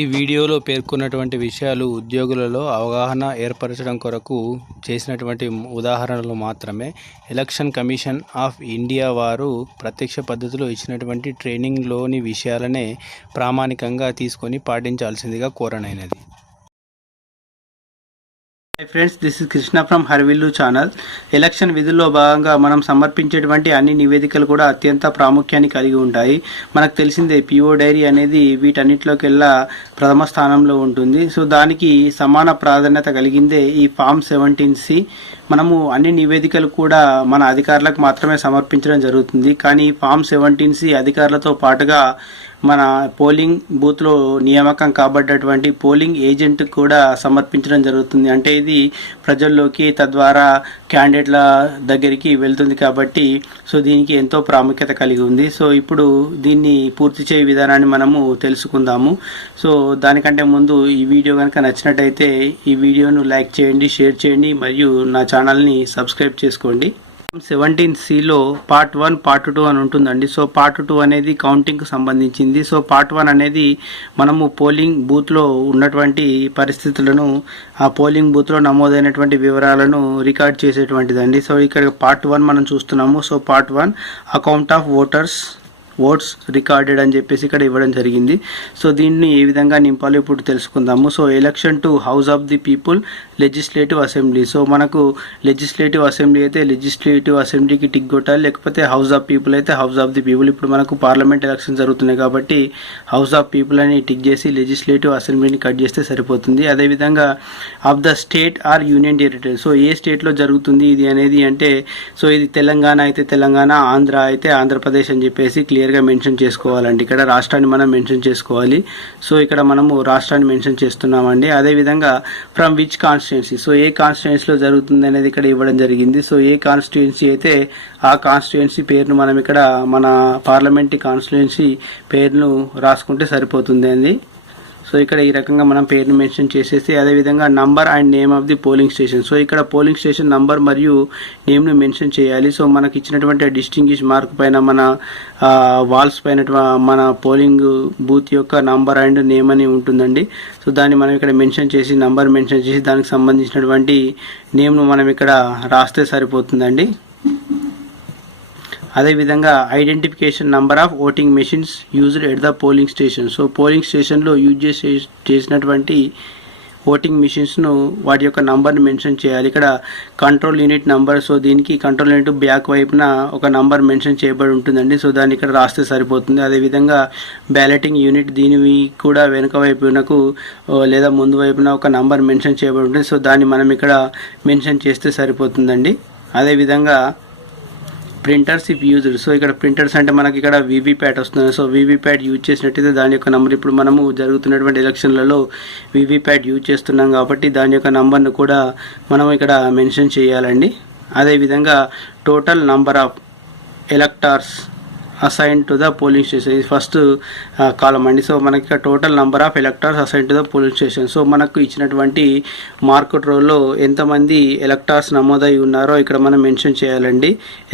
ఈ వీడియోలో పేర్కొన్నటువంటి విషయాలు ఉద్యోగులలో అవగాహన ఏర్పరచడం కొరకు చేసినటువంటి ఉదాహరణలు మాత్రమే. ఎలక్షన్ కమిషన్ ఆఫ్ ఇండియా వారు ప్రత్యక్ష పద్ధతిలో ఇచ్చినటువంటి ట్రైనింగ్లోని విషయాలనే ప్రామాణికంగా తీసుకొని పాటించాల్సిందిగా కోరనైనది. Hi friends, this is Krishna from Harvillu channel. Election విధుల్లో భాగంగా మనం సమర్పించేటువంటి అన్ని నివేదికలు కూడా అత్యంత ప్రాముఖ్యాన్ని కలిగి ఉంటాయి. మనకు తెలిసిందే పిఓ డైరీ అనేది వీటన్నిటిలోకెల్లా ప్రథమ స్థానంలో ఉంటుంది. సో దానికి సమాన ప్రాధాన్యత కలిగిందే ఈ ఫామ్ 17C. మనము అన్ని నివేదికలు కూడా మన అధికారులకు మాత్రమే సమర్పించడం జరుగుతుంది. కానీ ఫామ్ 17C అధికారులతో పాటుగా మన పోలింగ్ బూత్లో నియామకం కాబడ్డటువంటి పోలింగ్ ఏజెంట్ కూడా సమర్పించడం జరుగుతుంది. అంటే ఇది ప్రజల్లోకి తద్వారా క్యాండిడేట్ల దగ్గరికి వెళ్తుంది కాబట్టి సో దీనికి ఎంతో ప్రాముఖ్యత కలిగి ఉంది. సో ఇప్పుడు దీన్ని పూర్తి చేయ విధానాన్ని మనము తెలుసుకుందాము. సో దానికంటే ముందు ఈ వీడియో కనుక నచ్చినట్టయితే ఈ వీడియోను లైక్ చేయండి, షేర్ చేయండి మరియు నా ఛానల్ని సబ్స్క్రైబ్ చేసుకోండి. 17Cలో పార్ట్ 1, పార్ట్ 2 అని ఉంటుందండి. సో పార్ట్ 2 అనేది కౌంటింగ్కి సంబంధించింది. సో పార్ట్ 1 అనేది మనము పోలింగ్ బూత్లో ఉన్నటువంటి పరిస్థితులను, ఆ పోలింగ్ బూత్లో నమోదైనటువంటి వివరాలను రికార్డ్ చేసేటువంటిదండి. సో ఇక్కడ పార్ట్ 1 మనం చూస్తున్నాము. So part 1 account of votes recorded అని చెప్పేసి ఇక్కడ ఇవ్వడం జరిగింది. సో దీన్ని ఏ విధంగా నింపాలో ఇప్పుడు తెలుసుకుందాము. So election to house of the people, legislative assembly. So మనకు లెజిస్లేటివ్ అసెంబ్లీ అయితే లెజిస్లేటివ్ అసెంబ్లీకి టిక్ కొట్టాలి, లేకపోతే హౌస్ ఆఫ్ పీపుల్ అయితే హౌస్ ఆఫ్ ది పీపుల్. ఇప్పుడు మనకు పార్లమెంట్ ఎలక్షన్ జరుగుతున్నాయి కాబట్టి హౌస్ ఆఫ్ పీపుల్ అని టిక్ చేసి లెజిస్లేటివ్ అసెంబ్లీని కట్ చేస్తే సరిపోతుంది. అదేవిధంగా of the state or union territory. So ఏ స్టేట్లో జరుగుతుంది ఇది అనేది అంటే సో ఇది తెలంగాణ అయితే తెలంగాణ, ఆంధ్ర అయితే ఆంధ్రప్రదేశ్ అని చెప్పేసి క్లియర్గా మెన్షన్ చేసుకోవాలండి. ఇక్కడ రాష్ట్రాన్ని మనం మెన్షన్ చేసుకోవాలి. సో ఇక్కడ మనము రాష్ట్రాన్ని మెన్షన్ చేస్తున్నామండి. అదేవిధంగా ఫ్రమ్ విచ్ కాన్స్టిట్యుయెన్సీ. సో ఏ కాన్స్టిట్యుయెన్సీలో జరుగుతుంది అనేది ఇక్కడ ఇవ్వడం జరిగింది. సో ఏ కాన్స్టిట్యుయెన్సీ అయితే ఆ కాన్స్టిట్యుయెన్సీ పేరును మనం ఇక్కడ మన పార్లమెంటరీ కాన్స్టిట్యుయెన్సీ పేరును రాసుకుంటే సరిపోతుంది అండి. సో ఇక్కడ ఈ రకంగా మనం పేరును మెన్షన్ చేసేసి అదేవిధంగా number and name of the polling station. So ఇక్కడ పోలింగ్ స్టేషన్ నంబర్ మరియు నేమ్ను మెన్షన్ చేయాలి. సో మనకి ఇచ్చినటువంటి డిస్టింగ్విష్ మార్క్ పైన మన వాల్స్ పైన మన పోలింగ్ బూత్ యొక్క నంబర్ అండ్ నేమ్ అని ఉంటుందండి. సో దాన్ని మనం ఇక్కడ మెన్షన్ చేసి నంబర్ మెన్షన్ చేసి దానికి సంబంధించినటువంటి నేమ్ను మనం ఇక్కడ రాస్తే సరిపోతుందండి. అదేవిధంగా identification number of voting machines used at the polling station. So polling స్టేషన్లో యూజ్ చేసినటువంటి ఓటింగ్ మిషన్స్ను వాటి యొక్క నంబర్ని మెన్షన్ చేయాలి. ఇక్కడ కంట్రోల్ యూనిట్ నంబర్. సో దీనికి కంట్రోల్ యూనిట్ బ్యాక్ వైపున ఒక నంబర్ మెన్షన్ చేయబడి ఉంటుందండి. సో దాన్ని ఇక్కడ రాస్తే సరిపోతుంది. అదేవిధంగా బ్యాలెటింగ్ యూనిట్, దీనివి కూడా వెనుక వైపునకు లేదా ముందు వైపున ఒక నంబర్ మెన్షన్ చేయబడి ఉంటుంది. సో దాన్ని మనం ఇక్కడ మెన్షన్ చేస్తే సరిపోతుందండి. అదేవిధంగా ప్రింటర్స్ ఇఫ్ యూజ్డ్. సో ఇక్కడ ప్రింటర్స్ అంటే మనకి ఇక్కడ వీవీప్యాట్ వస్తుంది. సో వీవీప్యాట్ యూజ్ చేసినట్టయితే దాని యొక్క నంబర్, ఇప్పుడు మనము జరుగుతున్నటువంటి ఎలక్షన్లలో వీవీప్యాట్ యూజ్ చేస్తున్నాం కాబట్టి దాని యొక్క నంబర్ను కూడా మనం ఇక్కడ మెన్షన్ చేయాలండి. అదేవిధంగా total number of electors assign to the polling station, ఇది ఫస్ట్ కాలం అండి. సో మనకి ఇక్కడ total number of electors assign to the polling station. So మనకు ఇచ్చినటువంటి మార్కెట్ రోల్లో ఎంతమంది ఎలక్టర్స్ నమోదై ఉన్నారో ఇక్కడ మనం మెన్షన్ చేయాలండి.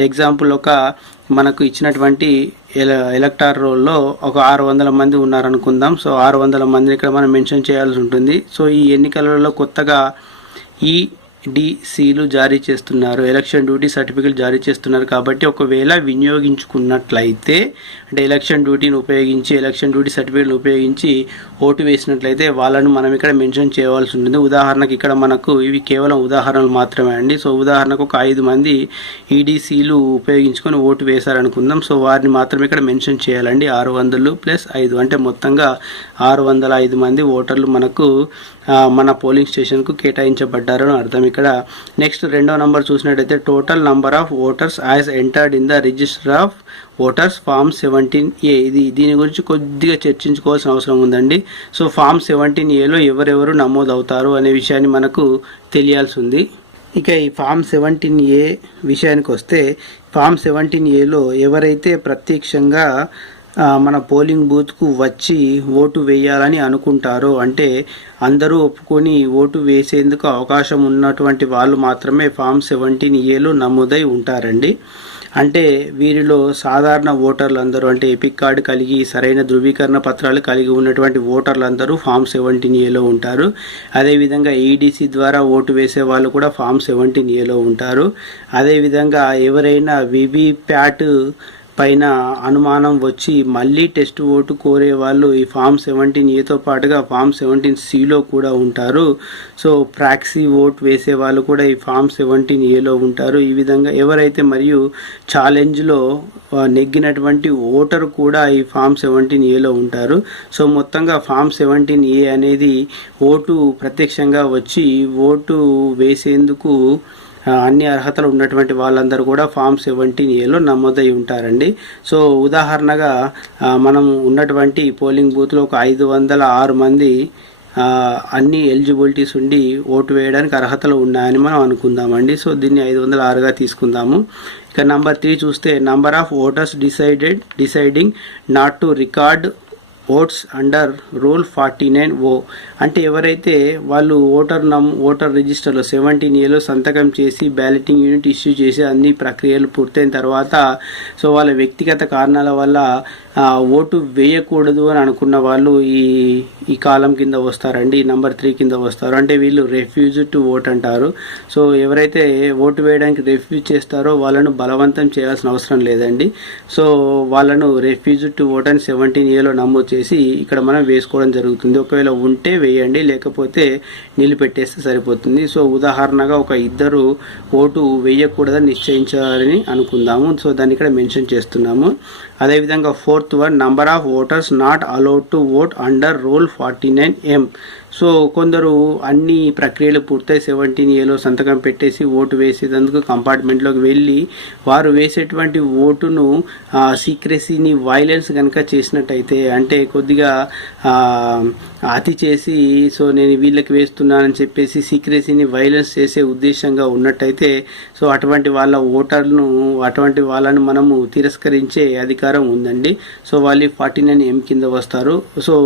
ఎగ్జాంపుల్ మనకు ఇచ్చినటువంటి ఎలక్టార్ రోల్లో ఒక 600 మంది ఉన్నారనుకుందాం. సో 600 మందిని ఇక్కడ మనం మెన్షన్ చేయాల్సి ఉంటుంది. సో ఈ ఎన్నికలలో కొత్తగా EDCలు జారీ చేస్తున్నారు, ఎలక్షన్ డ్యూటీ సర్టిఫికేట్ జారీ చేస్తున్నారు కాబట్టి ఒకవేళ వినియోగించుకున్నట్లయితే అంటే ఎలక్షన్ డ్యూటీని ఉపయోగించి ఎలక్షన్ డ్యూటీ సర్టిఫికేట్ని ఉపయోగించి ఓటు వేసినట్లయితే వాళ్ళను మనం ఇక్కడ మెన్షన్ చేయవలసి ఉంటుంది. ఉదాహరణకు ఇక్కడ మనకు ఇవి కేవలం ఉదాహరణలు మాత్రమే అండి. సో ఉదాహరణకు ఒక 5 మంది EDCలు ఉపయోగించుకొని ఓటు వేశారనుకుందాం. సో వారిని మాత్రమే ఇక్కడ మెన్షన్ చేయాలండి. 600 + 5 అంటే మొత్తంగా 605 మంది ఓటర్లు మనకు మన పోలింగ్ స్టేషన్కు కేటాయించబడ్డారు అని అర్థం. ఇక్కడ నెక్స్ట్ రెండో నంబర్ చూసినట్టయితే total number of voters as entered in the register of voters form 17A. దీని గురించి కొద్దిగా చర్చించుకోవాల్సిన అవసరం ఉందండి. సో ఫామ్ 17Aలో ఎవరెవరు నమోదవుతారు అనే విషయాన్ని మనకు తెలియాల్సి ఉంది. ఇక ఈ ఫామ్ 17A విషయానికి వస్తే ఫామ్ 17Aలో ఎవరైతే ప్రత్యక్షంగా మన పోలింగ్ బూత్కు వచ్చి ఓటు వేయాలని అనుకుంటారో, అంటే అందరూ ఒప్పుకొని ఓటు వేసేందుకు అవకాశం ఉన్నటువంటి వాళ్ళు మాత్రమే ఫామ్ 17Aలో నమోదై ఉంటారండి. అంటే వీరిలో సాధారణ ఓటర్లందరూ అంటే ఎపిక్ కార్డు కలిగి సరైన ధృవీకరణ పత్రాలు కలిగి ఉన్నటువంటి ఓటర్లందరూ ఫామ్ 17A ఉంటారు. అదేవిధంగా ఈడీసీ ద్వారా ఓటు వేసే వాళ్ళు కూడా ఫామ్ 17A ఉంటారు. అదేవిధంగా ఎవరైనా వివిప్యాట్ పైన అనుమానం వచ్చి మళ్ళీ టెస్ట్ ఓటు కోరే వాళ్ళు ఈ ఫామ్ 17Aతో పాటుగా ఫామ్ 17Cలో కూడా ఉంటారు. సో ప్రాక్సీ ఓట్ వేసే వాళ్ళు కూడా ఈ ఫామ్ 17Aలో ఉంటారు. ఈ విధంగా ఎవరైతే మరియు ఛాలెంజ్లో నెగ్గినటువంటి ఓటర్ కూడా ఈ ఫామ్ 17Aలో ఉంటారు. సో మొత్తంగా ఫామ్ 17A అనేది ఓటు ప్రత్యక్షంగా వచ్చి ఓటు వేసేందుకు అన్ని అర్హతలు ఉన్నటువంటి వాళ్ళందరూ కూడా ఫామ్ 17Aలో నమోదై ఉంటారండి. సో ఉదాహరణగా మనం ఉన్నటువంటి పోలింగ్ బూత్లో ఒక 506 మంది అన్ని ఎలిజిబిలిటీస్ ఉండి ఓటు వేయడానికి అర్హతలు ఉన్నాయని మనం అనుకుందామండి. సో దీన్ని 506గా తీసుకుందాము. ఇక నంబర్ 3 చూస్తే number of voters deciding not to record votes under rule 49O అంటే ఎవరైతే వాళ్ళు ఓటర్ రిజిస్టర్లో 17Aలో సంతకం చేసి బ్యాలెటింగ్ యూనిట్ ఇష్యూ చేసి అన్ని ప్రక్రియలు పూర్తయిన తర్వాత సో వాళ్ళ వ్యక్తిగత కారణాల వల్ల ఓటు వేయకూడదు అని అనుకున్న వాళ్ళు ఈ కాలం కింద వస్తారండి. నంబర్ 3 కింద వస్తారు. అంటే వీళ్ళు రెఫ్యూజ్ టు ఓట్ అంటారు. సో ఎవరైతే ఓటు వేయడానికి రెఫ్యూజ్ చేస్తారో వాళ్ళను బలవంతం చేయాల్సిన అవసరం లేదండి. సో వాళ్ళను రెఫ్యూజ్ టు ఓట్ అని 17Aలో నమోదు చేసి ఇక్కడ మనం వేసుకోవడం జరుగుతుంది. ఒకవేళ ఉంటే వేయండి, లేకపోతే నిలిపెట్టేస్తే సరిపోతుంది. సో ఉదాహరణగా ఒక ఇద్దరు ఓటు వేయకూడదని నిశ్చయించాలని అనుకుందాము. సో దాన్ని ఇక్కడ మెన్షన్ చేస్తున్నాము. అదేవిధంగా 4th one number of voters not allowed to vote under rule 49M. So కొందరు అన్ని ప్రక్రియలు పూర్తయి 17Aలో సంతకం పెట్టేసి ఓటు వేసేందుకు కంపార్ట్మెంట్లోకి వెళ్ళి వారు వేసేటువంటి ఓటును సీక్రెసీని వైలెన్స్ కనుక చేసినట్టయితే అంటే కొద్దిగా అతి చేసి సో నేను వీళ్ళకి వేస్తున్నానని చెప్పేసి సీక్రెసీని వైలెన్స్ చేసే ఉద్దేశంగా ఉన్నట్టయితే సో అటువంటి వాళ్ళను మనము తిరస్కరించే అధికారం ఉందండి. సో వాళ్ళు 49M కింద వస్తారు. సో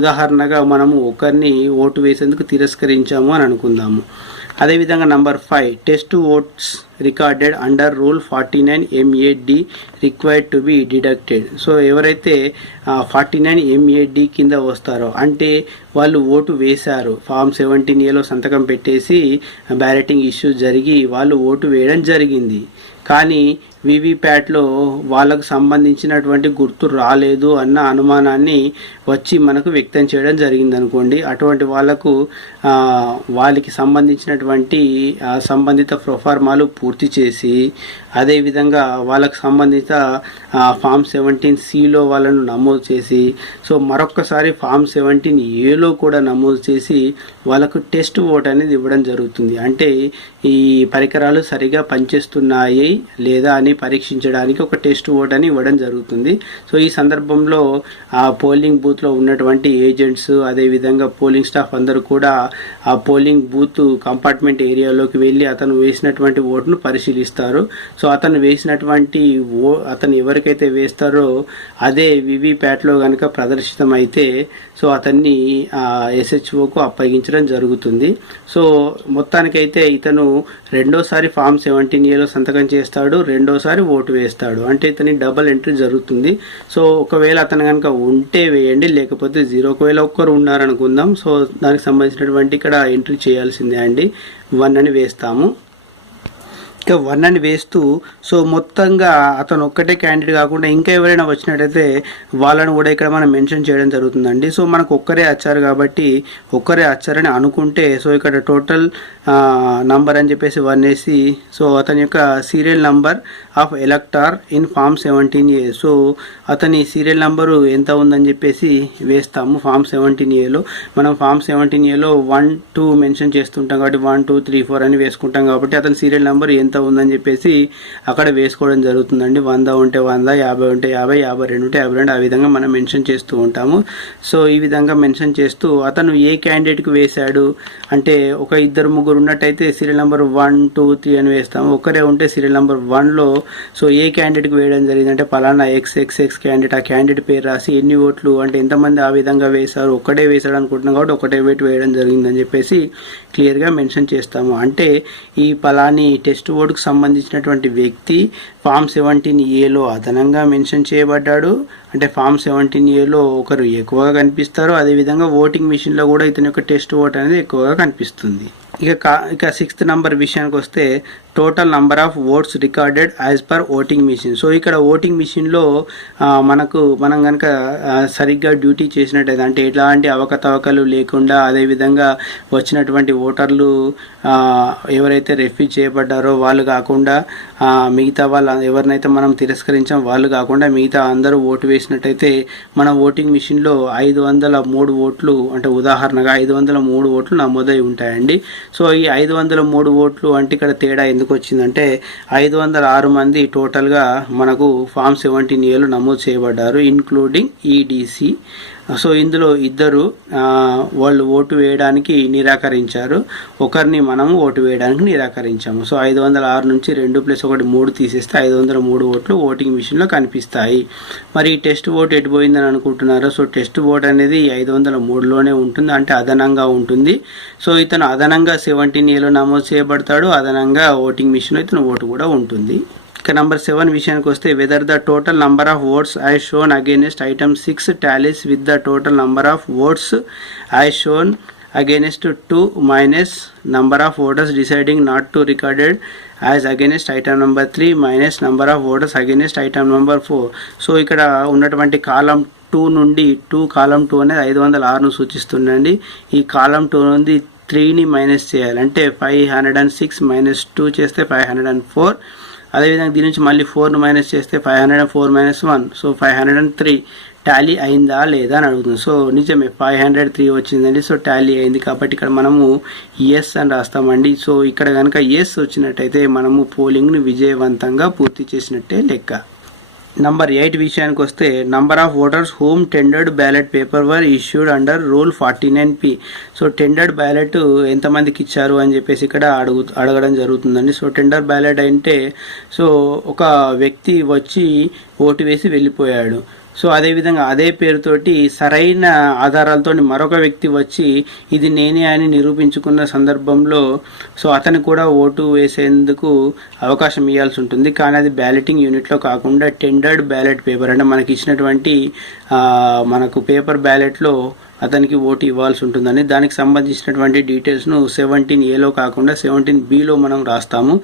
ఉదాహరణగా మనము ఒకరిని ఓటు వేసేందుకు తిరస్కరించాము అని అనుకుందాము. అదేవిధంగా number 5 test votes recorded under rule 49MAD required to be deducted. So ఎవరైతే 49MAD కింద వస్తారో అంటే వాళ్ళు ఓటు వేశారు, ఫామ్ 17Aలో సంతకం పెట్టేసి బ్యాలెటింగ్ ఇష్యూ జరిగి వాళ్ళు ఓటు వేయడం జరిగింది, కానీ వివిప్యాట్లో వాళ్ళకు సంబంధించినటువంటి గుర్తు రాలేదు అన్న అనుమానాన్ని వచ్చి మనకు వ్యక్తం చేయడం జరిగింది అనుకోండి. అటువంటి వాళ్ళకి సంబంధించినటువంటి సంబంధిత ప్రొఫార్మాలు పూర్తి చేసి అదేవిధంగా వాళ్ళకు సంబంధిత ఫామ్ 17Cలో వాళ్ళను నమోదు చేసి సో మరొక్కసారి ఫామ్ 17Aలో కూడా నమోదు చేసి వాళ్ళకు టెస్ట్ ఓట్ అనేది ఇవ్వడం జరుగుతుంది. అంటే ఈ పరికరాలు సరిగా పనిచేస్తున్నాయి లేదా అని పరీక్షించడానికి ఒక టెస్ట్ ఓట్ అని ఇవ్వడం జరుగుతుంది. సో ఈ సందర్భంలో ఆ పోలింగ్ బూత్లో ఉన్నటువంటి ఏజెంట్స్ అదేవిధంగా పోలింగ్ స్టాఫ్ అందరూ కూడా ఆ పోలింగ్ బూత్ కంపార్ట్మెంట్ ఏరియాలోకి వెళ్ళి అతను వేసినటువంటి ఓటును పరిశీలిస్తారు. సో అతను ఎవరికైతే వేస్తారో అదే వివిప్యాట్లో కనుక ప్రదర్శితమైతే సో అతన్ని SHOకు అప్పగించడం జరుగుతుంది. సో మొత్తానికైతే ఇతను రెండోసారి ఫామ్ 17Aలో సంతకం చేస్తాడు, రెండోసారి ఓటు వేస్తాడు. అంటే ఇతని డబుల్ ఎంట్రీ జరుగుతుంది. సో ఒకవేళ అతను కనుక ఉంటే వేయండి, లేకపోతే 0. ఒకవేళ ఒక్కరు ఉన్నారనుకుందాం. సో దానికి సంబంధించినటువంటి ఇక్కడ ఎంట్రీ చేయాల్సిందే అండి. 1 అని వేస్తాము. ఇక 1 అని వేస్తూ సో మొత్తంగా అతను ఒక్కటే క్యాండిడేట్ కాకుండా ఇంకా ఎవరైనా వచ్చినట్టయితే వాళ్ళను కూడా ఇక్కడ మనం మెన్షన్ చేయడం జరుగుతుందండి. సో మనకు ఒక్కరే వచ్చారు కాబట్టి ఒక్కరే వచ్చారని అనుకుంటే సో ఇక్కడ టోటల్ నంబర్ అని చెప్పేసి 1 వేసి సో అతని యొక్క serial number of elector in form 17A. So అతని సీరియల్ నంబరు ఎంత ఉందని చెప్పేసి వేస్తాము. ఫామ్ 17Aలో మనం ఫామ్ 17Aలో 1, 2 మెన్షన్ చేస్తుంటాం కాబట్టి 1, 2, 3, 4 అని వేసుకుంటాం కాబట్టి అతని సీరియల్ నంబర్ ఎంత ఉందని చెప్పేసి అక్కడ వేసుకోవడం జరుగుతుందండి. 100 ఉంటే 100, 50 ఉంటే 50, 52 ఉంటే 52 ఆ విధంగా మనం మెన్షన్ చేస్తూ ఉంటాము. సో ఈ విధంగా మెన్షన్ చేస్తూ అతను ఏ క్యాండిడేట్కి వేశాడు అంటే ఒక 2, 3 నలుగురు ఉన్నట్టయితే సీరియల్ నెంబర్ 1, 2, 3 అని వేస్తాము. ఒకరే ఉంటే సీరియల్ నెంబర్ 1లో సో ఏ క్యాండిడేట్కి వేయడం జరిగిందంటే పలానా ఎక్స్ క్యాండిడేట్, ఆ క్యాండిడేట్ పేరు రాసి ఎన్ని ఓట్లు అంటే ఎంతమంది ఆ విధంగా వేశారు, ఒక్కటే వేసాడు అనుకుంటున్నాం కాబట్టి ఒకటే వేటు వేయడం జరిగిందని చెప్పేసి క్లియర్గా మెన్షన్ చేస్తాము. అంటే ఈ పలాని టెస్ట్ ఓటుకు సంబంధించినటువంటి వ్యక్తి ఫామ్ 17A అదనంగా మెన్షన్ చేయబడ్డాడు. అంటే ఫామ్ 17Aలో ఒకరు ఎక్కువగా కనిపిస్తారు, అదేవిధంగా ఓటింగ్ మిషన్లో కూడా ఇతని యొక్క టెస్ట్ ఓట్ అనేది ఎక్కువగా కనిపిస్తుంది. ఇక 6th నంబర్ విషయానికి వస్తే total number of votes recorded as per voting machine. So ఇక్కడ ఓటింగ్ మిషన్లో మనం కనుక సరిగ్గా డ్యూటీ చేసినట్టయితే అంటే ఎలాంటి అవకతవకలు లేకుండా అదేవిధంగా వచ్చినటువంటి ఓటర్లు ఎవరైతే రెఫ్యూజ్ చేయబడ్డారో వాళ్ళు కాకుండా మిగతా వాళ్ళు ఎవరినైతే మనం తిరస్కరించాం వాళ్ళు కాకుండా మిగతా అందరూ ఓటు వేసినట్టయితే మన ఓటింగ్ మిషన్లో 503 ఓట్లు అంటే ఉదాహరణగా 503 ఓట్లు నమోదై ఉంటాయండి. సో ఈ 503 ఓట్లు అంటే ఇక్కడ తేడా ఎందుకు వచ్చిందంటే 506 మంది టోటల్గా మనకు ఫామ్ 17Aలో నమోదు చేయబడ్డారు ఇన్క్లూడింగ్ ఈడీసీ. సో ఇందులో ఇద్దరు వాళ్ళు ఓటు వేయడానికి నిరాకరించారు, ఒకరిని మనము ఓటు వేయడానికి నిరాకరించాము. సో 506 నుంచి 2 + 1 3 తీసేస్తే 503 ఓట్లు ఓటింగ్ మిషన్లో కనిపిస్తాయి. మరి ఈ టెస్ట్ ఓట్ ఎటు పోయిందని అనుకుంటున్నారు. సో టెస్ట్ ఓట్ అనేది 503లోనే ఉంటుంది, అంటే అదనంగా ఉంటుంది. సో ఇతను అదనంగా 17Aలో నమోదు చేయబడతాడు, అదనంగా ఓటింగ్ మిషన్లో ఇతను ఓటు కూడా ఉంటుంది. ఇక నంబర్ 7 విషయానికి వస్తే whether the total number of votes as shown against item 6 tallies with the total number of votes as shown against 2 minus number of voters deciding not to recorded as against item number 3 minus number of voters against item number 4. So ఇక్కడ ఉన్నటువంటి కాలం 2 నుండి కాలం 2 అనేది 506ను సూచిస్తుందండి. ఈ కాలం 2 నుండి 3ని minus చేయాలి, అంటే 506 minus 2 చేస్తే 504. అదేవిధంగా దీని నుంచి మళ్ళీ 4ను మైనస్ చేస్తే 504 - 1, సో 503 టాలీ అయిందా లేదా అని అడుగుతుంది. సో నిజమే 503 వచ్చిందండి. సో టాలీ అయింది కాబట్టి ఇక్కడ మనము ఎస్ అని రాస్తామండి. సో ఇక్కడ కనుక ఎస్ వచ్చినట్టయితే మనము పోలింగ్ను విజయవంతంగా పూర్తి చేసినట్టే లెక్క. నంబర్ 8 విషయానికి వస్తే number of voters whom tendered ballot paper were issued under rule 49P. So tendered ballot ఎంతమందికి ఇచ్చారు అని చెప్పేసి ఇక్కడ అడగడం జరుగుతుందండి. సో టెండర్ బ్యాలెట్ అంటే సో ఒక వ్యక్తి వచ్చి ఓటు వేసి వెళ్ళిపోయాడు. సో అదేవిధంగా అదే పేరుతోటి సరైన ఆధారాలతో మరొక వ్యక్తి వచ్చి ఇది నేనే అని నిరూపించుకున్న సందర్భంలో సో అతను కూడా ఓటు వేసేందుకు అవకాశం ఇవ్వాల్సి ఉంటుంది. కానీ అది బ్యాలెటింగ్ యూనిట్లో కాకుండా టెండర్డ్ బ్యాలెట్ పేపర్ అంటే మనకి ఇచ్చినటువంటి మనకు పేపర్ బ్యాలెట్లో అతనికి ఓటు ఇవ్వాల్సి ఉంటుందని దానికి సంబంధించినటువంటి డీటెయిల్స్ను 17Aలో కాకుండా 17Bలో మనం రాస్తాము.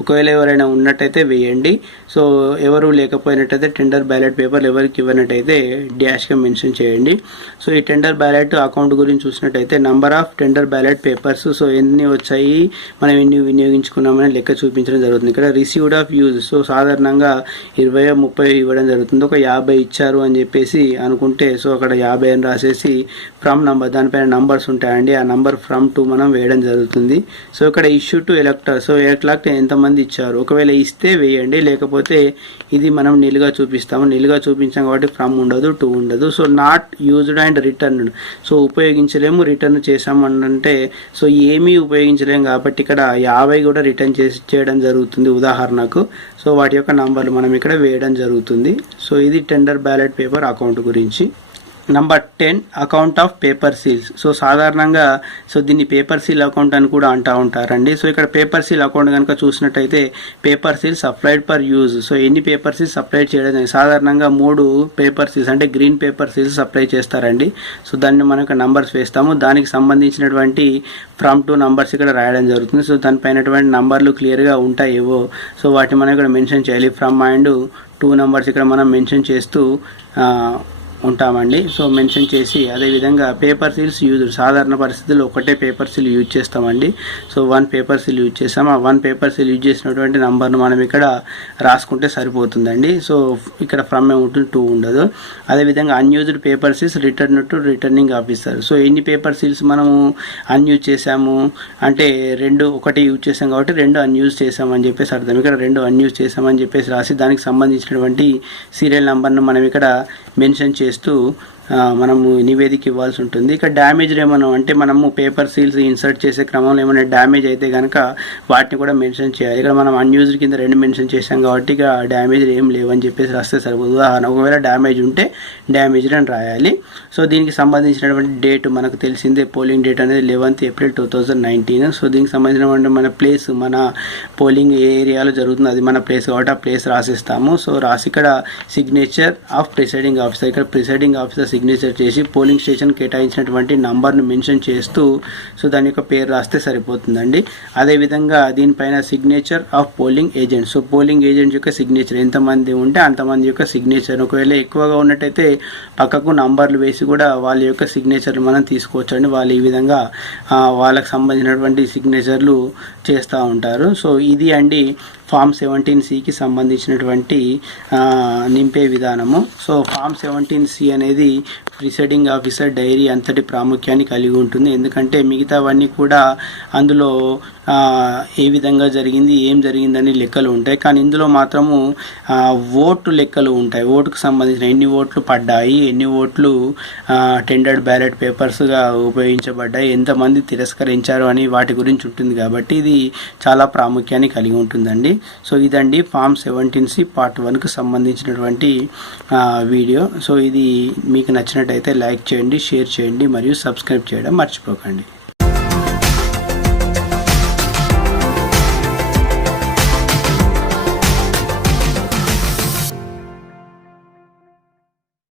ఒకవేళ ఎవరైనా ఉన్నట్టయితే వేయండి. సో ఎవరు లేకపోయినట్టయితే టెండర్ బ్యాలెట్ పేపర్ ఎవరికి ఇవ్వనట్టయితే డాష్గా మెన్షన్ చేయండి. సో ఈ టెండర్ బ్యాలెట్ అకౌంట్ గురించి చూసినట్టయితే number of tender ballot papers so ఎన్ని వచ్చాయి మనం ఎన్ని వినియోగించుకున్నామని లెక్క చూపించడం జరుగుతుంది. ఇక్కడ రిసీవ్డ్ ఆఫ్ యూజ్ సో సాధారణంగా 20-30 ఇవ్వడం జరుగుతుంది. ఒక 50 ఇచ్చారు అని చెప్పేసి అనుకుంటే సో అక్కడ 50 అని రాసేసి ఫ్రమ్ నంబర్ దానిపైన నంబర్స్ ఉంటాయండి, ఆ నంబర్ ఫ్రమ్ టు మనం వేయడం జరుగుతుంది. సో ఇక్కడ ఇష్యూ టు ఎలక్టర్ సో ఎలక్ట్ ఎంతమంది ఇచ్చారు ఒకవేళ ఇస్తే వేయండి, లేకపోతే ఇది మనం నిలుగా చూపిస్తాము. నిలుగా చూపించాం కాబట్టి ఫ్రమ్ ఉండదు, టు ఉండదు. So not used and returned so ఉపయోగించలేము, రిటర్న్ చేసామంటే సో ఏమీ ఉపయోగించలేము కాబట్టి ఇక్కడ 50 కూడా రిటర్న్ చేయడం జరుగుతుంది ఉదాహరణకు. సో వాటి యొక్క నంబర్లు మనం ఇక్కడ వేయడం జరుగుతుంది. సో ఇది టెండర్ బ్యాలెట్ పేపర్ అకౌంట్ గురించి. Number 10 account of paper seals. So సాధారణంగా సో దీన్ని పేపర్ సీల్ అకౌంట్ అని కూడా అంటూ ఉంటారండి. సో ఇక్కడ పేపర్ సీల్ అకౌంట్ కనుక చూసినట్టయితే paper seals applied per use so ఎన్ని పేపర్ సీల్స్ అప్లై చేయడం సాధారణంగా 3 పేపర్ సీల్స్ అంటే గ్రీన్ పేపర్ సీల్స్ అప్లై చేస్తారండి. సో దాన్ని మనం ఇక్కడ నంబర్స్ వేస్తాము, దానికి సంబంధించినటువంటి ఫ్రమ్ టు నంబర్స్ ఇక్కడ రాయడం జరుగుతుంది. సో దానిపైనటువంటి నంబర్లు క్లియర్గా ఉంటాయేవో సో వాటిని మనం ఇక్కడ మెన్షన్ చేయాలి. ఫ్రమ్ అండ్ 2 నంబర్స్ ఇక్కడ మనం మెన్షన్ చేస్తూ ఉంటామండి. సో మెన్షన్ చేసి అదేవిధంగా పేపర్ సీల్స్ యూజ్ సాధారణ పరిస్థితుల్లో ఒకటే పేపర్ సీల్ యూజ్ చేస్తామండి. సో 1 పేపర్ సీల్ యూజ్ చేస్తాం, ఆ 1 పేపర్ సీల్ యూజ్ చేసినటువంటి నంబర్ను మనం ఇక్కడ రాసుకుంటే సరిపోతుందండి. సో ఇక్కడ ఫ్రమ్ ఉంటుంది, 2 ఉండదు. అదేవిధంగా unused paper seals return to returning officer. So ఎన్ని పేపర్ సీల్స్ మనము అన్యూజ్ చేసాము అంటే 1 యూజ్ చేసాం కాబట్టి 2 అన్యూజ్ చేసామని చెప్పేసి అర్థం. ఇక్కడ 2 అన్యూజ్ చేసామని చెప్పేసి రాసి దానికి సంబంధించినటువంటి సీరియల్ నెంబర్ను మనం ఇక్కడ మెన్షన్ చేస్తూ మనము నివేదిక ఇవ్వాల్సి ఉంటుంది. ఇక డ్యామేజ్డ్ ఏమైనా అంటే మనము పేపర్ సీల్స్ ఇన్సర్ట్ చేసే క్రమంలో ఏమైనా డ్యామేజ్ అయితే కనుక వాటిని కూడా మెన్షన్ చేయాలి. ఇక్కడ మనం అన్యూజ్డ్ కింద 2 మెన్షన్ చేసాం కాబట్టి ఇక డ్యామేజ్ ఏం లేవని చెప్పేసి రాస్తే సరిపోదు. ఉదాహరణ ఒకవేళ డ్యామేజ్ ఉంటే డ్యామేజ్డ్ అని రాయాలి. సో దీనికి సంబంధించినటువంటి డేట్ మనకు తెలిసిందే, పోలింగ్ డేట్ అనేది 11th April 2019. సో దీనికి సంబంధించినటువంటి మన ప్లేస్, మన పోలింగ్ ఏ ఏరియాలో జరుగుతుంది అది మన ప్లేస్ కాబట్టి ఆ ప్లేస్ రాసిస్తాము. సో రాసి ఇక్కడ సిగ్నేచర్ ఆఫ్ ప్రిసైడింగ్ ఆఫీసర్, ఇక్కడ ప్రిసైడింగ్ ఆఫీసర్ సిగ్నేచర్ చేసి పోలింగ్ స్టేషన్ కేటాయించినటువంటి నంబర్ను మెన్షన్ చేస్తూ సో దాని యొక్క పేరు రాస్తే సరిపోతుందండి. అదేవిధంగా దీనిపైన signature of polling agent, so polling agent యొక్క సిగ్నేచర్ ఎంతమంది ఉంటే అంతమంది యొక్క సిగ్నేచర్, ఒకవేళ ఎక్కువగా ఉన్నట్టయితే పక్కకు నంబర్లు వేసి కూడా వాళ్ళ యొక్క సిగ్నేచర్లు మనం తీసుకోవచ్చు అండి. వాళ్ళు ఈ విధంగా వాళ్ళకి సంబంధించినటువంటి సిగ్నేచర్లు చేస్తూ ఉంటారు. సో ఇది అండి ఫామ్ 17C సంబంధించినటువంటి నింపే విధానము. సో ఫామ్ 17C అనేది ప్రిసైడింగ్ ఆఫీసర్ డైరీ అంతటి ప్రాముఖ్యాన్ని కలిగి ఉంటుంది. ఎందుకంటే మిగతావన్నీ కూడా అందులో ఏ విధంగా జరిగింది, ఏం జరిగిందని లెక్కలు ఉంటాయి. కానీ ఇందులో మాత్రము ఓటు లెక్కలు ఉంటాయి. ఓటుకు సంబంధించిన ఎన్ని ఓట్లు పడ్డాయి, ఎన్ని ఓట్లు టెండర్డ్ బ్యాలెట్ పేపర్స్గా ఉపయోగించబడ్డాయి, ఎంతమంది తిరస్కరించారు అని వాటి గురించి ఉంటుంది కాబట్టి ఇది చాలా ప్రాముఖ్యాన్ని కలిగి ఉంటుందండి. సో ఇదండి ఫామ్ 17C Part 1కు సంబంధించినటువంటి వీడియో. సో ఇది మీకు నచ్చినట్టయితే లైక్ చేయండి, షేర్ చేయండి మరియు సబ్స్క్రైబ్ చేయడం మర్చిపోకండి.